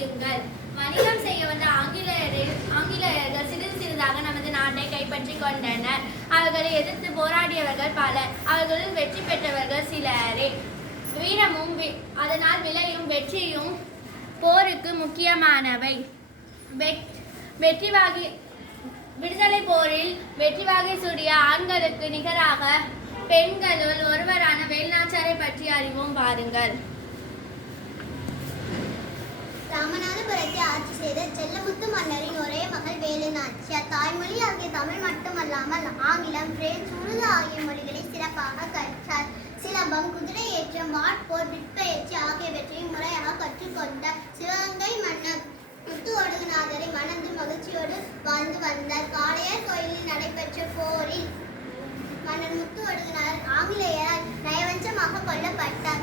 அறியுங்கள். வணிகம் செய்ய வந்த ஆங்கிலேயர்கள் சிறிது சிறிதாக நமது நாட்டை கைப்பற்றிக் கொண்டனர். அவர்களை எதிர்த்து போராடியவர்கள் பலர். அவர்களுள் வெற்றி பெற்றவர்கள் சிலரே. வீரமும் அதனால் விளையும் வெற்றியும் போருக்கு முக்கியமானவை. விடுதலை போரில் வெற்றி வாகை சூடிய ஆண்களுக்கு நிகராக பெண்களுள் ஒருவரான வேலுநாச்சியாரை பற்றி அறிவோம் பாருங்கள். ராமநாதபுரத்தை ஆட்சி செய்த செல்லமுத்து மன்னரின் ஒரே மகள் வேலுநாச்சியார். தாய்மொழி ஆகிய தமிழ் மட்டுமல்லாமல் ஆங்கிலம், பிரெஞ்சு, உருது ஆகிய மொழிகளை சிறப்பாக கற்றார். சிலம்பம், குதிரை ஏற்றம், வாட்போர், விற்பயிற்சி ஆகியவற்றையும் முறையாக கற்றுக்கொண்டார். சிவகங்கை மன்னர் முத்து ஒடுகுநாதரை மணந்து மகிழ்ச்சியோடு வாழ்ந்து வந்தார். காளையார் கோயிலில் நடைபெற்ற போரில் மன்னர் முத்து ஒடுகுநாதர் ஆங்கிலேயரால் நயவஞ்சமாக கொல்லப்பட்டார்.